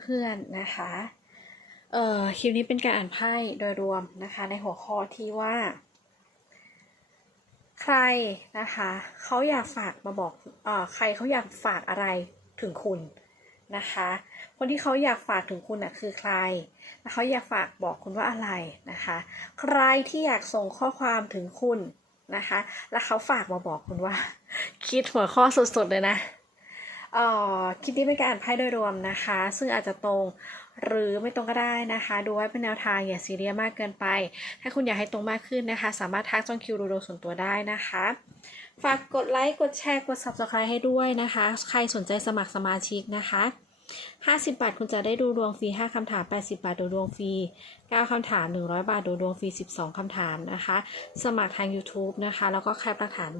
เพื่อนๆนะคะ เอ่อคลิปนี้เป็นการอ่านไพ่โดยรวมนะคะ ในหัวข้อที่ว่า ใครนะคะเขาอยากฝากมาบอกเอ่อใครเขาอยากฝากอะไรถึงคุณนะคะ คนที่เขาอยากฝากถึงคุณน่ะคือใครเขาอยากฝากบอกคุณว่าอะไรนะคะ ใครที่อยากส่งข้อความถึงคุณนะคะ แล้วเขาฝากมาบอกคุณว่า คิดหัวข้อสดๆเลยนะ คลิปนี้เป็นการอ่านไพ่โดยรวมนะคะ ซึ่งอาจจะตรงหรือไม่ตรงก็ได้นะคะ ดูไว้เป็นแนวทางอย่าซีเรียสมากเกินไป ถ้าคุณอยากให้ตรงมากขึ้นนะคะ สามารถทักจองคิวดูดวงส่วนตัวได้นะคะ ฝากกดไลค์กดแชร์กด subscribe ให้ด้วยนะคะ ใครสนใจสมัครสมาชิกนะคะ 50 บาทคุณจะได้ดูดวงฟรี 5 คำถาม 80 บาทดูดวงฟรี 9 คำถาม 100 บาทดูดวงฟรี 12 คำถามนะคะ สมัครทาง YouTube นะคะ แล้วก็แครปหลักฐาน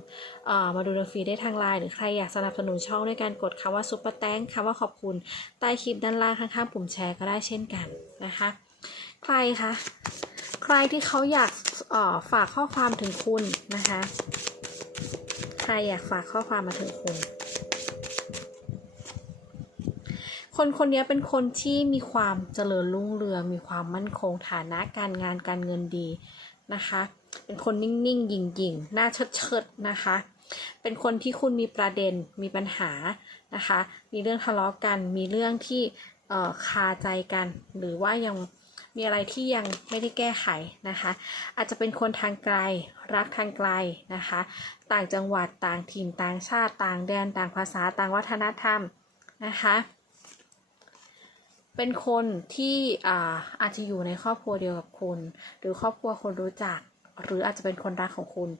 เอ่อมาดูดวงฟรีได้ทางไลน์หรือใครอยากสนับสนุนช่องด้วยการกดคำว่าซุปเปอร์แตงคำว่าขอบคุณ ใต้คลิปด้านล่างข้างๆปุ่มแชร์ก็ได้เช่นกันนะคะ ใครคะ ใครที่เขาอยากเอ่อฝากข้อความถึงคุณนะคะ ใครอยากฝากข้อความมาถึงคุณ คนคนนี้เป็นคนที่มีความเจริญรุ่งเรืองมีความมั่นคงฐานะการงานการเงินดีนะคะ เป็นคนนิ่งๆหยิ่งๆหน้าเชิดๆนะคะ เป็นคนที่คุณมีประเด็นมีปัญหานะคะ มีเรื่องทะเลาะกัน มีเรื่องที่เอ่อคาใจกัน หรือว่ายังมีอะไรที่ยังไม่ได้แก้ไขนะคะ อาจจะเป็นคนทางไกลรักทางไกลนะคะ ต่างจังหวัดต่างถิ่นต่างชาติ ต่างแดน ต่างภาษาต่างวัฒนธรรมนะคะ เป็นคนที่อ่าอาจจะอยู่ในครอบครัวเดียวกับคุณ หรือครอบครัวคนรู้จัก หรืออาจจะเป็นคนรักของคุณ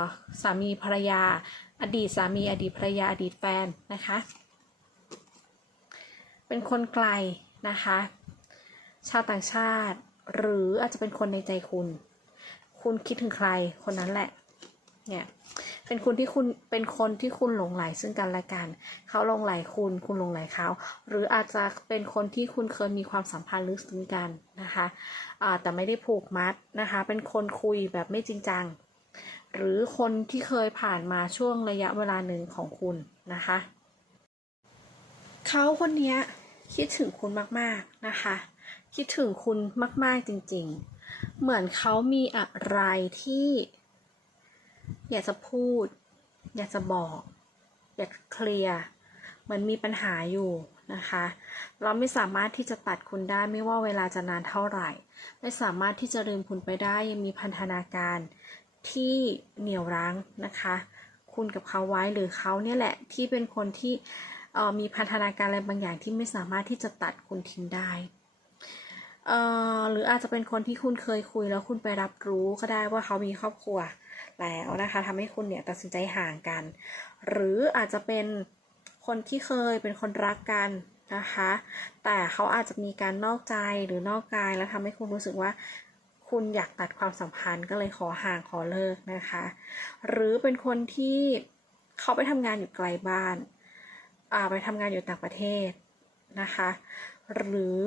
าสามีภรรยา อดีตสามีอดีตภรรยาอดีตแฟนนะคะ เป็นคนไกลนะคะ ชาวต่างชาติ หรืออาจจะเป็นคนในใจคุณ คุณคิดถึงใครคนนั้นแหละ เนี่ยเป็นคนที่คุณเป็นคนที่คุณหลงไหลซึ่งกันและกัน เขาหลงไหลคุณคุณหลงไหลเขา หรืออาจจะเป็นคนที่คุณเคยมีความสัมพันธ์ลึกซึ้งกันนะคะแต่ไม่ได้ผูกมัดนะคะ เป็นคนคุยแบบไม่จริงจัง หรือคนที่เคยผ่านมาช่วงระยะเวลาหนึ่งของคุณนะคะ เขาคนนี้คิดถึงคุณมากๆนะคะ คิดถึงคุณมากๆจริง ๆ เหมือนเขามีอะไรที่ อยากจะพูด อยากจะบอก อยากเคลียร์เหมือนมีปัญหาอยู่นะคะ เราไม่สามารถที่จะตัดคุณได้ไม่ว่าเวลาจะนานเท่าไหร่ ไม่สามารถที่จะลืมคุณไปได้ยังมีพันธนาการที่เหนี่ยวรั้งนะคะ คุณกับเขาไว้หรือเขาเนี่ยแหละที่เป็นคนที่เออมีพันธนาการอะไรบางอย่างที่ไม่สามารถที่จะตัดคุณทิ้งได้หรืออาจจะเป็นคนที่คุณเคยคุยแล้วคุณไปรับรู้ก็ได้ว่าเขามีครอบครัว แล้วนะคะทำให้คุณเนี่ยตัดสินใจห่างกัน หรืออาจจะเป็นคนที่เคยเป็นคนรักกันนะคะ แต่เขาอาจจะมีการนอกใจหรือนอกกายแล้วทำให้คุณรู้สึกว่าคุณอยากตัดความสัมพันธ์ก็เลยขอห่างขอเลิกนะคะ หรือเป็นคนที่เขาไปทำงานอยู่ไกลบ้านอาไปทำงานอยู่ต่างประเทศนะคะ หรือ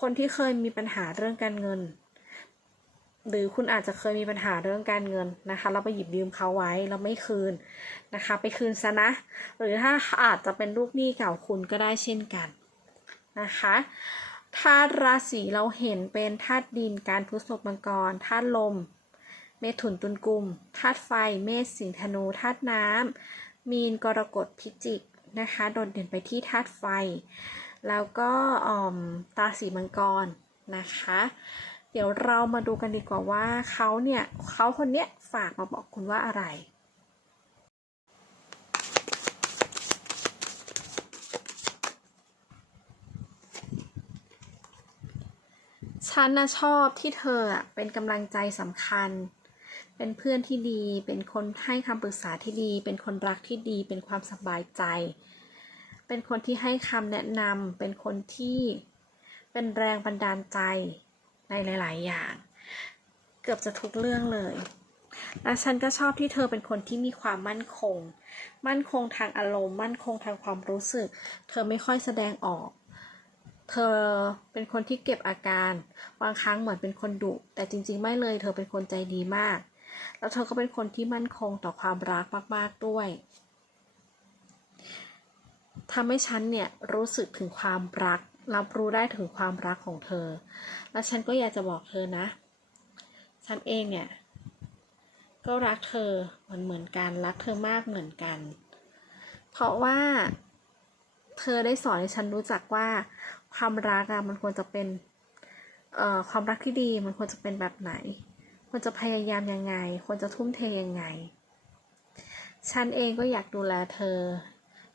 คนที่เคยมีปัญหาเรื่องการเงิน หรือคุณอาจจะเคยมีปัญหาเรื่องการเงินนะคะ เราไปหยิบยืมเขาไว้เราไม่คืนนะคะ ไปคืนซะนะ หรือถ้าอาจจะเป็นลูกหนี้เก่าคุณก็ได้เช่นกันนะคะธาตุราศีเราเห็นเป็นธาตุดินการพฤษภมังกรธาตุลม เมถุนตุลกุมธาตุไฟ เมษสิงธนูธาตุน้ำมีนกรกฎพิจิกนะคะโดดเด่นไปที่ธาตุไฟ แล้วก็ออมตาสีมังกรนะคะ เดี๋ยวเรามาดูกันดีกว่าว่าเขาเนี่ยเขาคนเนี้ยฝากมาบอกคุณว่าอะไร ฉันนะชอบที่เธออะเป็นกำลังใจสำคัญ เป็นเพื่อนที่ดี เป็นคนให้คำปรึกษาที่ดี เป็นคนรักที่ดี เป็นความสบายใจ เป็นคนที่ให้คำแนะนำเป็นคนที่เป็นแรงบันดาลใจ ในหลาย ๆ อย่าง เกือบจะทุกเรื่องเลย และฉันก็ชอบที่เธอเป็นคนที่มีความมั่นคง มั่นคงทางอารมณ์ มั่นคงทางความรู้สึก เธอไม่ค่อยแสดงออก เธอเป็นคนที่เก็บอาการ บางครั้งเหมือนเป็นคนดุ แต่จริง ๆ ไม่เลย เธอเป็นคนใจดีมาก แล้วเธอก็เป็นคนที่มั่นคงต่อความรักมาก ๆ ด้วยทำให้ฉันเนี่ยรู้สึกถึงความรัก รับรู้ได้ถึงความรักของเธอ และฉันก็อยากจะบอกเธอนะ ฉันเองเนี่ย ก็รักเธอเหมือนเหมือนกัน รักเธอมากเหมือนกัน เพราะว่า เธอได้สอนให้ฉันรู้จักว่า ความรักอะมันควรจะเป็นเอ่อความรักที่ดีมันควรจะเป็นแบบไหน ควรจะพยายามยังไง ควรจะทุ่มเทยังไง ฉันเองก็อยากดูแลเธอ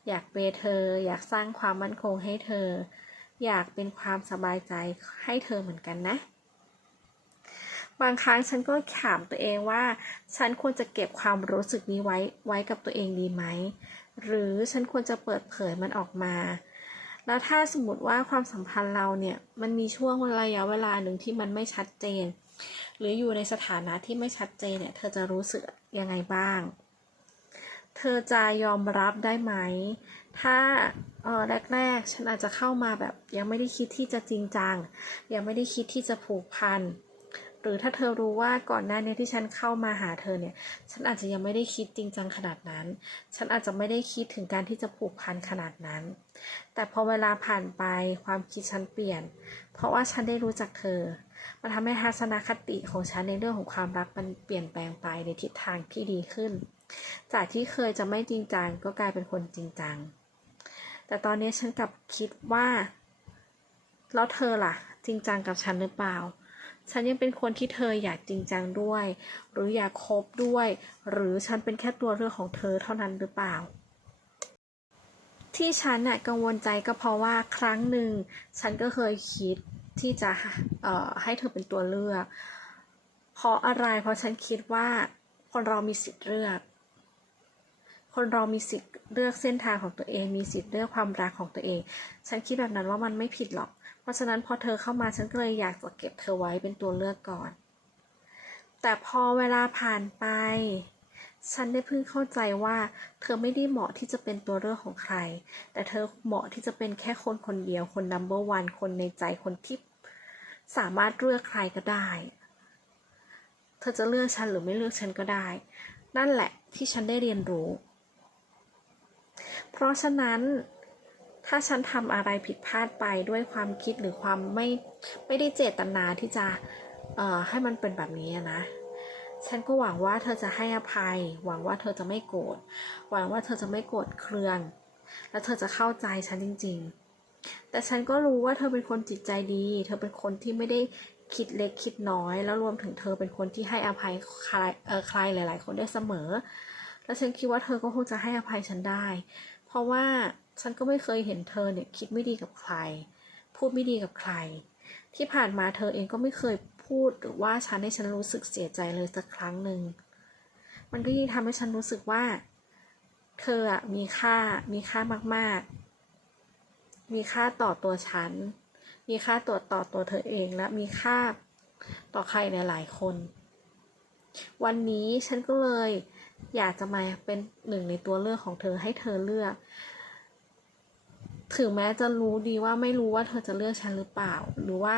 อยากเปย์เธอ อยากสร้างความมั่นคงให้เธอ อยากเป็นความสบายใจให้เธอเหมือนกันนะ บางครั้งฉันก็ถามตัวเองว่า ฉันควรจะเก็บความรู้สึกนี้ไว้ไว้กับตัวเองดีไหม หรือฉันควรจะเปิดเผยมันออกมา แล้วถ้าสมมติว่าความสัมพันธ์เราเนี่ยมันมีช่วงระยะเวลาหนึ่งที่มันไม่ชัดเจน หรืออยู่ในสถานะที่ไม่ชัดเจนเนี่ย เธอจะรู้สึกยังไงบ้าง เธอจะยอมรับได้ไหม ถ้าเออแรกๆ ฉันอาจจะเข้ามาแบบ ยังไม่ได้คิดที่จะจริงจัง ยังไม่ได้คิดที่จะผูกพัน หรือถ้าเธอรู้ว่าก่อนหน้านี้ที่ฉันเข้ามาหาเธอเนี่ย ฉันอาจจะยังไม่ได้คิดจริงจังขนาดนั้น ฉันอาจจะไม่ได้คิดถึงการที่จะผูกพันขนาดนั้น แต่พอเวลาผ่านไปความคิดฉันเปลี่ยน เพราะว่าฉันได้รู้จักเธอ มันทำให้ทัศนคติของฉันในเรื่องของความรักมันเปลี่ยนแปลงไปในทิศทางที่ดีขึ้น จากที่เคยจะไม่จริงจังก็กลายเป็นคนจริงจัง แต่ตอนนี้ฉันกลับคิดว่า แล้วเธอล่ะ จริงจังกับฉันหรือเปล่า ฉันยังเป็นคนที่เธออยากจริงจังด้วย หรืออยากคบด้วย หรือฉันเป็นแค่ตัวเลือกของเธอเท่านั้นหรือเปล่า ที่ฉันน่ะกังวลใจก็เพราะว่าครั้งหนึ่งฉันก็เคยคิดที่จะเอ่อให้เธอเป็นตัวเลือก เพราะอะไรเพราะฉันคิดว่าคนเรามีสิทธิ์เลือก คนเรามีสิทธิ์เลือกเส้นทางของตัวเอง มีสิทธิ์เลือกความรักของตัวเอง ฉันคิดแบบนั้นว่ามันไม่ผิดหรอก เพราะฉะนั้นพอเธอเข้ามาฉันก็เลยอยากจะเก็บเธอไว้เป็นตัวเลือกก่อน แต่พอเวลาผ่านไป ฉันได้เพิ่งเข้าใจว่า เธอไม่ได้เหมาะที่จะเป็นตัวเลือกของใคร แต่เธอเหมาะที่จะเป็นแค่คนคนเดียว คน number one คนในใจคนที่สามารถเลือกใครก็ได้ เธอจะเลือกฉันหรือไม่เลือกฉันก็ได้ นั่นแหละที่ฉันได้เรียนรู้ เพราะฉะนั้นถ้าฉันทำอะไรผิดพลาดไปด้วยความคิดหรือความไม่ไม่ได้เจตนาที่จะเอ่อให้มันเป็นแบบนี้นะ ฉันก็หวังว่าเธอจะให้อภัย หวังว่าเธอจะไม่โกรธหวังว่าเธอจะไม่โกรธเคือง และเธอจะเข้าใจฉันจริง ๆ แต่ฉันก็รู้ว่าเธอเป็นคนจิตใจดี เธอเป็นคนที่ไม่ได้คิดเล็กคิดน้อย แล้วรวมถึงเธอเป็นคนที่ให้อภัยใครเออใครหลาย ๆ คนได้เสมอ แล้วฉันคิดว่าเธอก็คงจะให้อภัยฉันได้ เพราะว่าฉันก็ไม่เคยเห็นเธอเนี่ยคิดไม่ดีกับใคร พูดไม่ดีกับใคร ที่ผ่านมาเธอเองก็ไม่เคยพูดหรือว่าฉันให้ฉันรู้สึกเสียใจเลยสักครั้งหนึ่ง มันก็ยิ่งทำให้ฉันรู้สึกว่า เธออะมีค่า มีค่ามากๆ มีค่าต่อตัวฉัน มีค่าตัวต่อตัวเธอเองและมีค่าต่อใครหลายๆคน วันนี้ฉันก็เลย อยากจะมาเป็นหนึ่งในตัวเลือกของเธอให้เธอเลือก ถึงแม้จะรู้ดีว่าไม่รู้ว่าเธอจะเลือกฉันหรือเปล่า หรือว่า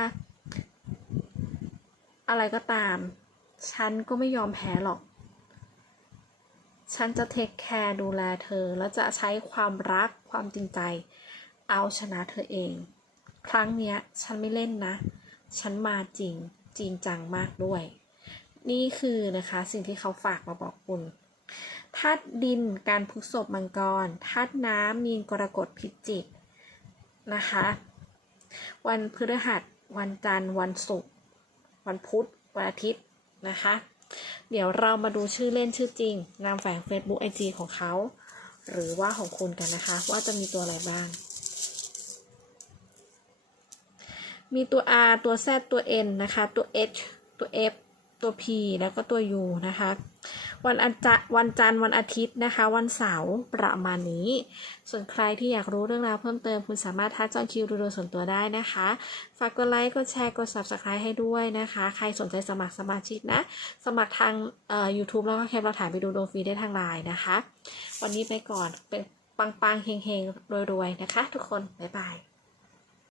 อะไรก็ตาม ฉันก็ไม่ยอมแพ้หรอก ฉันจะเทคแคร์ดูแลเธอ แล้วจะใช้ความรักความจริงใจ เอาชนะเธอเอง ครั้งเนี้ย ฉันไม่เล่นนะ ฉันมาจริงจริงจังมากด้วย นี่คือนะคะสิ่งที่เขาฝากมาบอกคุณ ธาตุดินการพฤกษบมังกรธาตุน้ำมีนกรกฎพิจิกนะคะ วันพฤหัส วันจันทร์ วันศุกร์วันพุธ วันอาทิตย์นะคะ เดี๋ยวเรามาดูชื่อเล่นชื่อจริง นามแฝง Facebook IG ของเขา หรือว่าของคุณกันนะคะ ว่าจะมีตัวอะไรบ้าง มีตัว R ตัว Z ตัว N นะคะ ตัว H ตัว F ตัว P แล้วก็ตัว U นะคะ วันอันจะวันจันทร์วันอาทิตย์นะคะ วันเสาร์ประมาณนี้ ส่วนใครที่อยากรู้เรื่องราวเพิ่มเติม คุณสามารถทักจองคิวดูโดยส่วนตัวได้นะคะ ฝากกดไลค์กดแชร์กด subscribe ให้ด้วยนะคะ ใครสนใจสมัครสมาชิกนะ สมัครทางเอ่อ YouTube แล้วก็แคปเราถ่ายไปดูโดยฟรีได้ทางไลน์นะคะ วันนี้ไปก่อนเป็นปังๆเฮงๆรวยๆนะคะ ทุกคนบ๊ายบาย